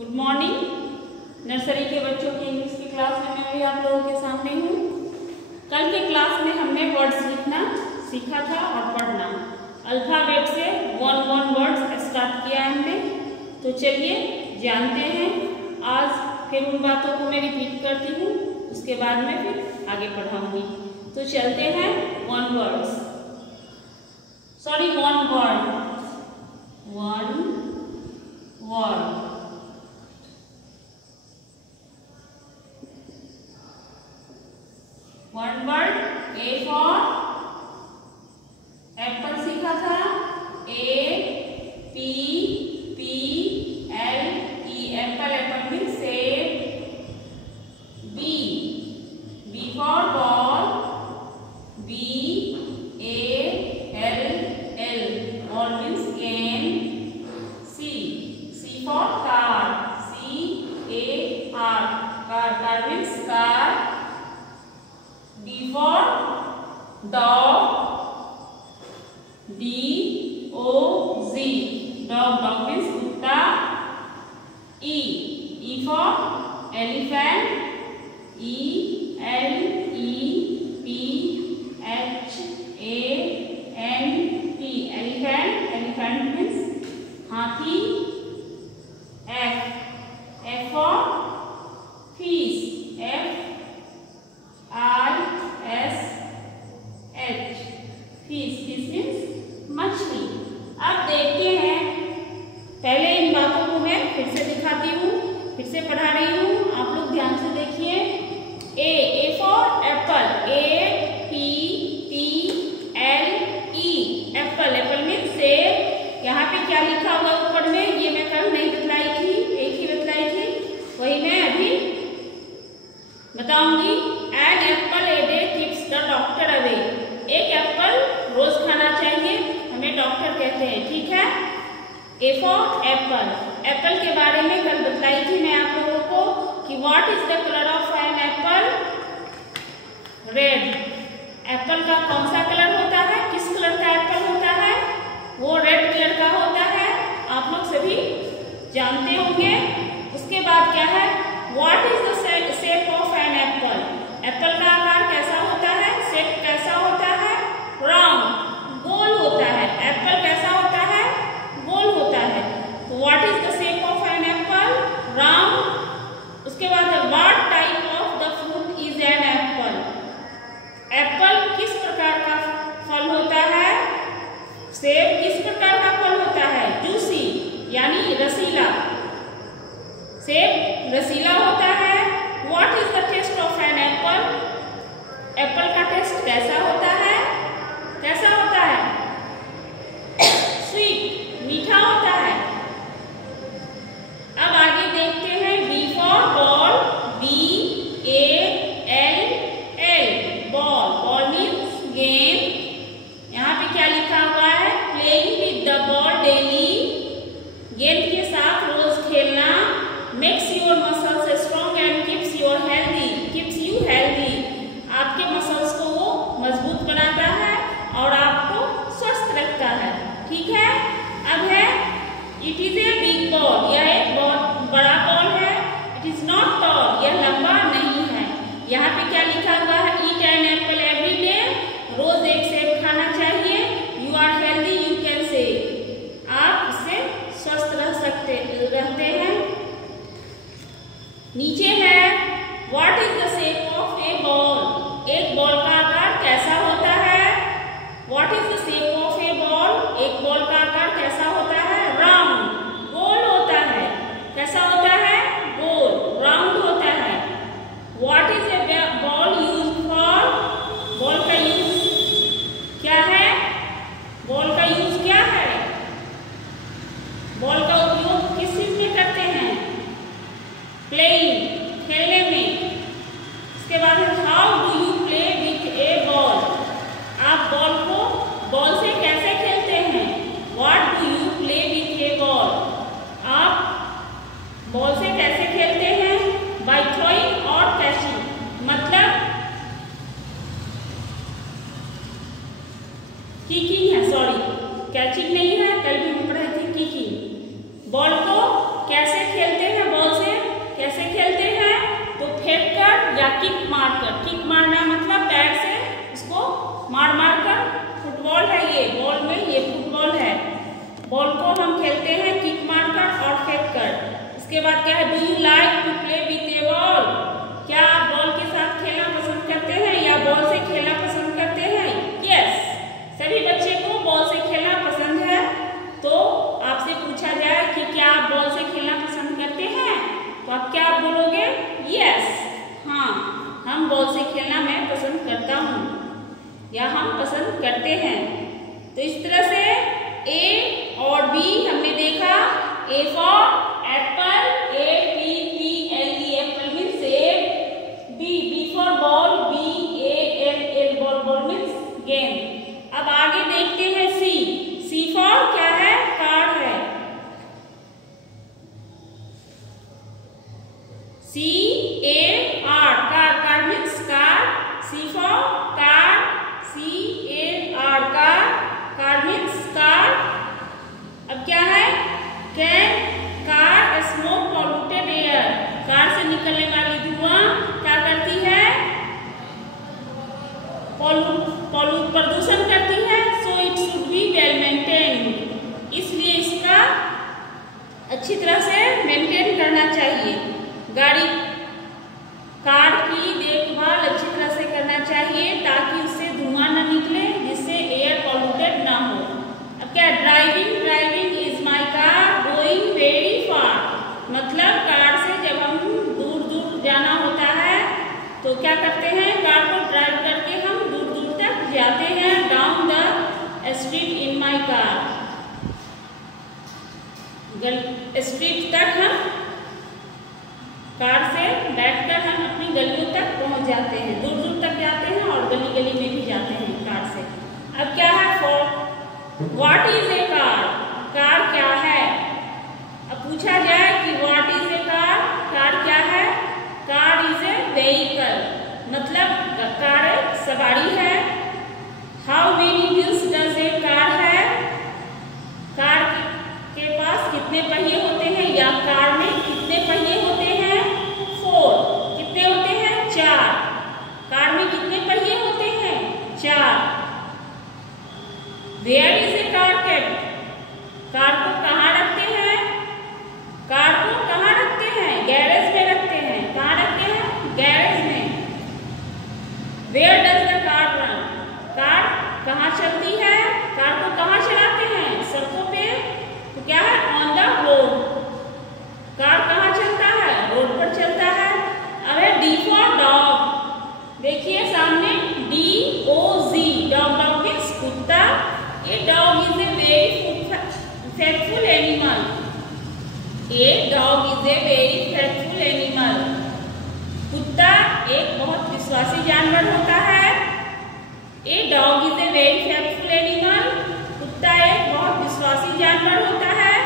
Good morning. Nursery के बच्चों की इंग्लिश की क्लास में मैं भी आप लोगों के सामने हूँ। कल के क्लास में हमने वर्ड्स लिखना सीखा था और पढ़ना। अल्फाबेट से वन वर्ड्स स्टार्ट किया हमने। तो चलिए जानते हैं। आज फिर उन बातों को मैं रिपीट करती हूँ, उसके बाद में फिर आगे पढ़ाऊंगी। तो चलते हैं one word. One word a for Apple सीखा था। APPLE एप्पल, एप्पल मीन्स सेब। B for ball. BALL ball means game. C for car. CAR car means car. D for dog. DOG dog means kutta. E for elephant. ELEPHANT elephant means हाथी। F for fish. Fish means मछली। अब देखते हैं, पहले इन बातों को मैं फिर से दिखाती हूँ, फिर से पढ़ा रही हूँ, आप लोग ध्यान से देखिए। ए for apple. APPLE Apple, Apple means सेब। यहाँ पे क्या लिखा होगा ऊपर में, ये मैं कल नहीं बतलाई थी, एक ही बतलाई थी, वही मैं अभी बताऊंगी। An apple a day keeps the doctor away. एक एप्पल रोज खाना चाहिए, हमें डॉक्टर कहते हैं, ठीक है। ए फॉर एप्पल, एप्पल के बारे में कल बताई थी मैं आप लोगों को कि what is the colour of an apple. Red. Apple का कौन सा कलर होता है, किस कलर का एप्पल होता है, वो रेड कलर का होता है, आप लोग सभी जानते होंगे। उसके बाद क्या है, what is the shape of an apple. Apple का आकार कैसा होता है, शेप कैसा होता है, राउंड, गोल होता है। एप्पल कैसा होता है, गोल होता है। तो what is the shape of an apple, round. उसके बाद what type of the fruit is an apple. Apple किस प्रकार का फल होता है, सेब किस प्रकार का फल होता है, जूसी यानी रसीला। सेब रसीला होता है। What is the taste of an apple. Apple का टेस्ट कैसा होता है, कैसा होता है, स्वीट, मीठा होता है। अब आगे देखते हैं। B for ball. BALL ball, ball means game. यहाँ पे क्या लिखा हुआ है, playing with the ball daily. गेंद के साथ रोज खेलना। Makes your muscles strong and keeps your healthy, keeps you healthy. आपके मसल्स को वो मजबूत बनाता है और आपको स्वस्थ रखता है, ठीक है। अब है it is a big ball. यह एक बहुत बड़ा बॉल है। इट इज नॉट टॉल, यह लंबा नहीं है। यहाँ पे क्या लिखा हुआ है, eat an apple every day. रोज एक सेब खाना चाहिए। You are healthy, you can say, आप इससे स्वस्थ रहते हैं। नीचे है what is the shape of a ball. एक बॉल का आकार कैसा होता है, what is the shape of a ball. एक बॉल का आकार कैसा होता है, राउंड, गोल होता है। कैसा होता है, गोल, राउंड होता है। What is A ball use for. Ball का यूज क्या है, बॉल का यूज क्या है, बॉल का उपयोग किस चीज में करते हैं, प्लेइंग, उसके बाद क्या है, do you like to play with a ball? क्या आप बॉल के साथ खेलना पसंद करते हैं या बॉल से खेलना पसंद करते हैं? यस, सभी बच्चे को बॉल से खेलना पसंद है। तो आपसे पूछा जाए कि क्या आप बॉल से खेलना पसंद करते हैं, तो आप क्या बोलोगे? यस, हाँ, हम बॉल से खेलना मैं पसंद करता हूँ या हम पसंद करते हैं। तो इस तरह से ए और बी हमने देखा। A for apple, APPLE, apple means एप। B for ball, BALL, ball means गेंद। अब आगे देखते हैं सी फॉर क्या है? कार्ड है। CAR, card means card. C for card, CAR, card means card. अब क्या है? Can car smoke polluted air, car से निकलने वाली धुआं क्या करती है? प्रदूषण करती है। So it should be well maintained, इसलिए इसका अच्छी तरह से मेंटेन करना चाहिए। गाड़ी कार की देखभाल अच्छी तरह से करना चाहिए ताकि उससे धुआं न निकले, जिससे एयर पॉल्यूटेड ना हो। अब क्या? Driving is my car going very far, मतलब कार से जब हम दूर दूर जाना होता है तो क्या करते हैं? कार को ड्राइव करके हम दूर दूर तक जाते हैं। Down the street in my car, street तक हम कार से बैठकर हम अपनी गलियों तक पहुंच जाते हैं, दूर दूर तक जाते हैं और गली गली में भी जाते हैं कार से। अब क्या है? For what is a car, car क्या है? अब पूछा जाए कि what is a car, car क्या है? कार इज ए व्हीकल, मतलब कार एक सवारी है। How many wheels does a car है, कार के पास कितने पहिए होते हैं या कार में कितने पहिए होते हैं? 4। कितने होते हैं? 4। कार में कितने पहिए होते हैं? 4। Where is a car kept, car को कहाँ रखते हैं? कार को कहाँ रखते हैं? गैरेज में रखते हैं। कहाँ रखते हैं? गैरेज में। Where does the car run, car कहाँ चलती है? कार को कहाँ चलाते हैं? सड़कों पे। तो क्या है? ऑन द रोड, कार कहाँ चलता है? रोड पर चलता है। अब है डी फॉर डॉग, देखिए सामने DOG, डॉग मीन्स कुत्ता। A dog is a very faithful animal, a dog is a very faithful animal, कुत्ता एक बहुत विश्वासी जानवर होता है। A dog is a very faithful animal, कुत्ता एक बहुत विश्वासी जानवर होता है।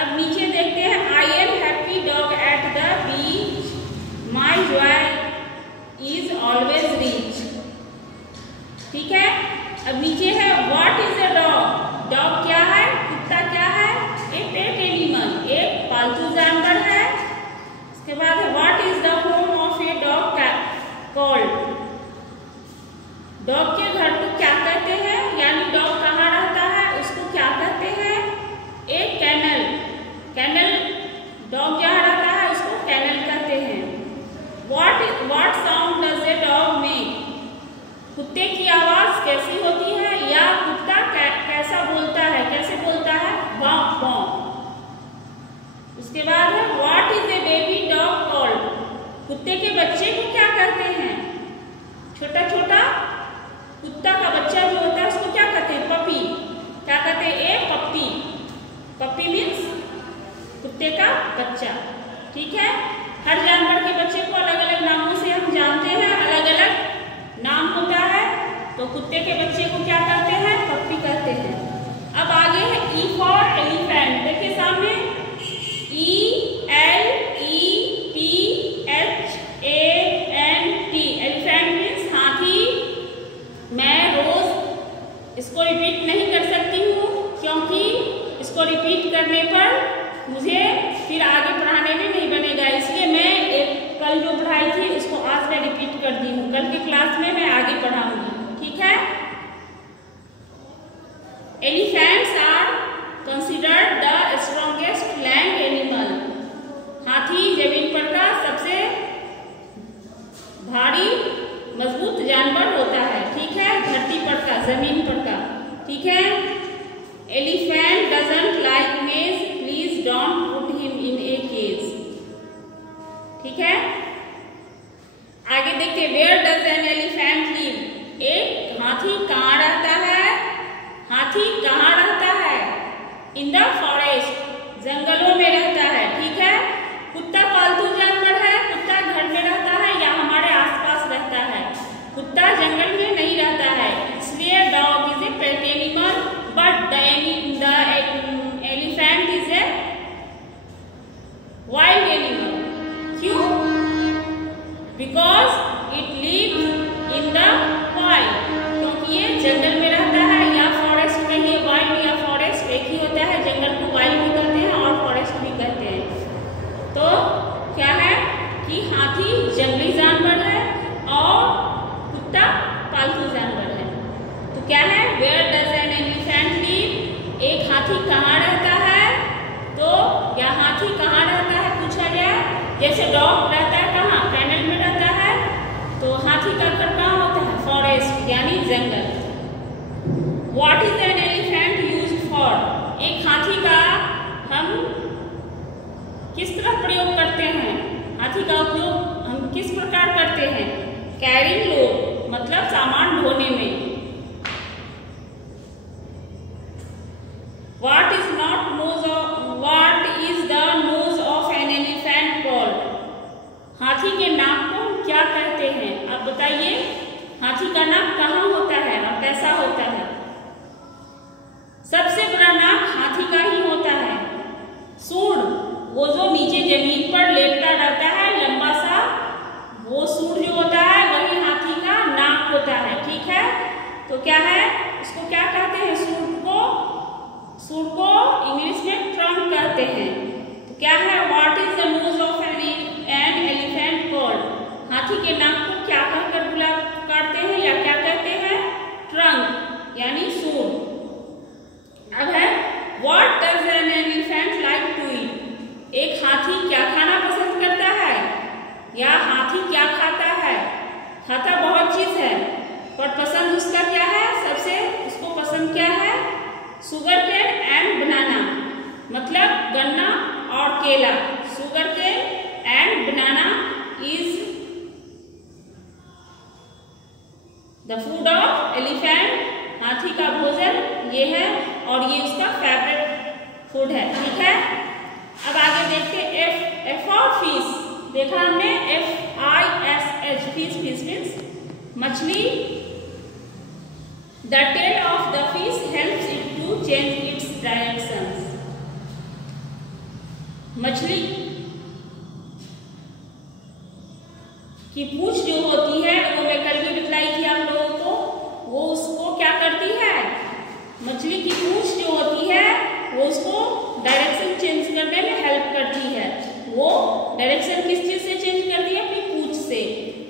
अब नीचे देखते हैं, I am happy dog at the beach, my Joy is always rich. ठीक है। अब नीचे है what is a dog, dog क्या है? कुत्ता क्या है? ए पेट एनिमल, एक पालतू जानवर है। उसके बाद है what is the home of a dog called, dog के घर को क्या कहते हैं, यानी डॉग कहाँ रहता है उसको क्या कहते हैं? एक कैनल, कैनल डॉग जहाँ रहता है उसको कैनल कहते हैं। What sound does a dog make, कुत्ते की आवाज कैसी होती है या कुत्ता कैसा बोलता है, कैसे बोलता है? भौं भौं। उसके बाद है what is A baby dog called, कुत्ते के बच्चे को क्या कहते हैं? छोटा छोटा कुत्ता का बच्चा जो होता है उसको क्या कहते हैं? पपी। क्या कहते हैं? ए पप्पी, पप्पी मीन्स कुत्ते का बच्चा। ठीक है। हर जानवर के बच्चे को अलग अलग नामों से हम जानते हैं, अलग अलग नाम होता है। तो कुत्ते के बच्चे को क्या कहते हैं? पप्पी कहते हैं। अब आगे है E फॉर एलिफेंट, देखिए सामने ELEPHANT, एलिफेंट मीन्स हाथी। मैं रोज इसको रिपीट नहीं कर सकती हूँ क्योंकि इसको रिपीट करने पर मुझे फिर आगे पढ़ाने में नहीं बनेगा, इसलिए मैं एक कल जो पढ़ाई थी उसको आज मैं रिपीट कर दी हूँ। कल की क्लास में मैं आगे पढ़ाऊंगी। ठीक है। Elephants are considered the strongest land animal, because it lives in the wild, क्योंकि ये जंगल में रहता है या फॉरेस्ट में। ये वाइल्ड या फॉरेस्ट एक ही होता है, जंगल को वाइल्ड भी कहते हैं और फॉरेस्ट भी कहते हैं। तो क्या है कि हाथी जंगली जानवर है और कुत्ता पालतू जानवर है। तो क्या है, where does an elephant live, एक हाथी कहाँ रहता है, तो या हाथी कहाँ रहता है पूछा जाए। जैसे डॉग रहता है कहाँ, कैनल में रहता है, तो हाथी का घर कहाँ होता है, फॉरेस्ट यानी जंगल। What is an elephant used for, एक हाथी का हम किस तरह प्रयोग करते हैं, हाथी का उपयोग हम किस प्रकार करते हैं, कैरिंग लोड मतलब सामान ढोने में। What is not nose of, what is the nose of an elephant called, हाथी के नाक को हम क्या कहते हैं, आप बताइए। हाथी का नाक कहाँ होता है और कैसा होता है। सबसे बड़ा नाक हाथी का ही होता है। सूंड, वो जो नीचे जमीन पर लेटता रहता है लंबा सा, वो सूंड जो होता है वही हाथी का नाक होता है, ठीक है। तो क्या है, उसको क्या कहते हैं, सूंड को इंग्लिश में ट्रंक कहते हैं। तो क्या है, what is the nose of an elephant called, हाथी के नाक को क्या कहकर पुकारते हैं या क्या कहते हैं, ट्रंक यानी सूंड। अब है, what does an elephant like to eat, एक हाथी क्या खाना पसंद करता है या हाथी क्या खाता है। खाता बहुत चीज है पर पसंद उसका क्या है, सबसे उसको पसंद क्या है, सुगर केन एंड बनाना, मतलब गन्ना और केला। Sugar cane and banana is the food of elephant, हाथी का भोजन ये है और ये उसका फेवरेट फूड है, ठीक है। अब आगे देखते हैं एफ और फिश, देखा हमने FISH, फिश मीन्स मछली। The tail of the fish helps it to change its directions, मछली की पूंछ जो होती है वो मैं कल भी बतलाई थी आप लोगों को, वो उसको क्या करती है, मछली की पूंछ जो होती है वो उसको डायरेक्शन चेंज करने में हेल्प करती है। वो डायरेक्शन किस चीज से चेंज करती है, अपनी पूंछ से।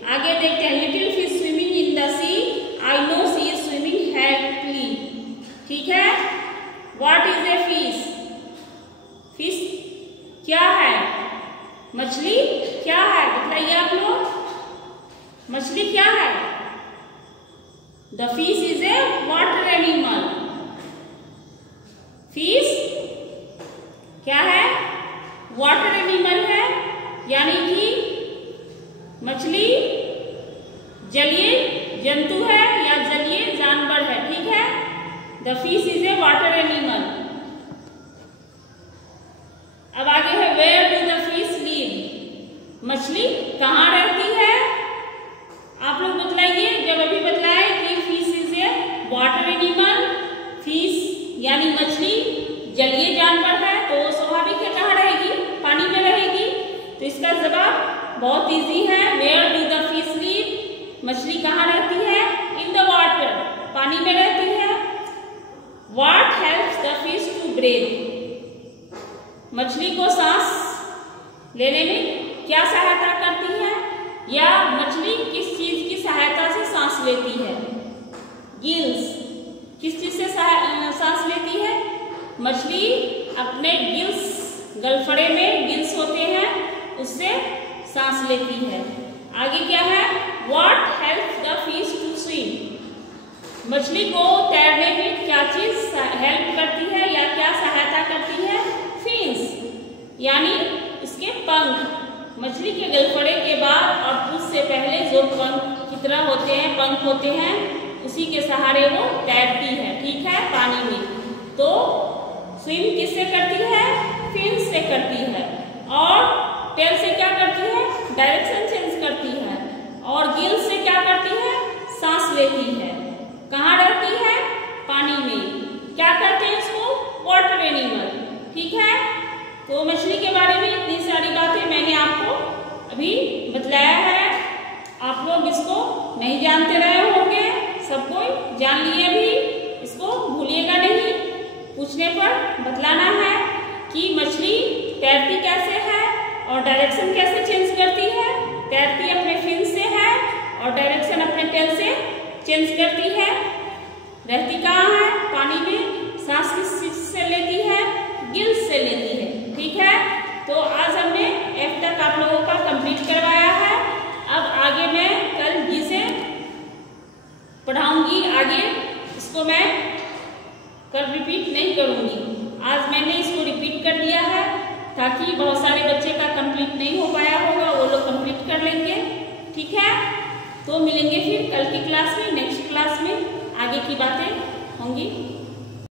आगे देखते हैं, little fish swimming in the sea, I know sea is swimming happily, ठीक है। What is a fish, fish क्या है, मछली क्या है, बताइए आप लोग, मछली क्या है। The fish is a water animal, fish क्या है, वाटर एनिमल है, यानी कि मछली जलीय जंतु है या जलीय जानवर है, ठीक है। The fish is a water animal. अब आगे है, where do the fish live, मछली कहाँ रहती है, आप लोग बतलाइए। जब अभी बतलाए कि fish is a water animal, fish यानी मछली जलीय जानवर है, तो स्वाभाविक है कहाँ रहेगी, पानी में रहेगी। तो इसका जवाब बहुत इजी है, where do the fish live, मछली कहाँ रहती है, इन द वाटर, पानी में रहती है। What helps the fish to breathe, मछली को सांस लेने में क्या सहायता करती है, या मछली किस चीज की सहायता से सांस लेती है, गिल्स, किस चीज से सांस लेती है, मछली अपने गिल्स, गलफड़े में गिल्स होते हैं उससे सांस लेती है। आगे क्या है, what helps the fish to swim, मछली को तैरने में क्या चीज हेल्प करती है या क्या सहायता करती है, फिन्स यानी इसके पंख। मछली के गलफड़े के बाद और पूंछ से पहले जो पंख की तरह होते हैं, पंख होते हैं, उसी के सहारे वो तैरती है, ठीक है, पानी में। तो स्विम किससे करती है, फिन्स से करती है। और टेल से क्या करती है, डायरेक्शन चेंज करती है। और गिल से क्या करती है, सांस लेती है। कहाँ रहती है, पानी में। क्या कहते हैं इसको, वाटर एनिमल, ठीक है। तो मछली के बारे में इतनी सारी बातें मैंने आपको अभी बतलाया है। लोग इसको नहीं जानते रहे होंगे, सब कोई जान लिए भी, इसको भूलिएगा नहीं। पूछने पर बतलाना है कि मछली तैरती कैसे है और डायरेक्शन कैसे चेंज करती है। तैरती अपने फिन से है और डायरेक्शन अपने टेल से चेंज करती है। रहती कहाँ है? पानी में। सांस किस से लेती है? गिल्स से लेती है। ठीक है, तो आज हमने F तक आप लोगों का कंप्लीट करवाया है। अब आगे मैं कल G से पढ़ाऊंगी आगे, इसको मैं कल रिपीट नहीं करूंगी। आज मैंने इसको रिपीट कर दिया है ताकि बहुत सारे बच्चे का कंप्लीट नहीं हो पाया होगा, वो लोग कंप्लीट कर लेंगे। ठीक है, तो मिलेंगे फिर कल की क्लास में, नेक्स्ट क्लास में आगे की बातें होंगी।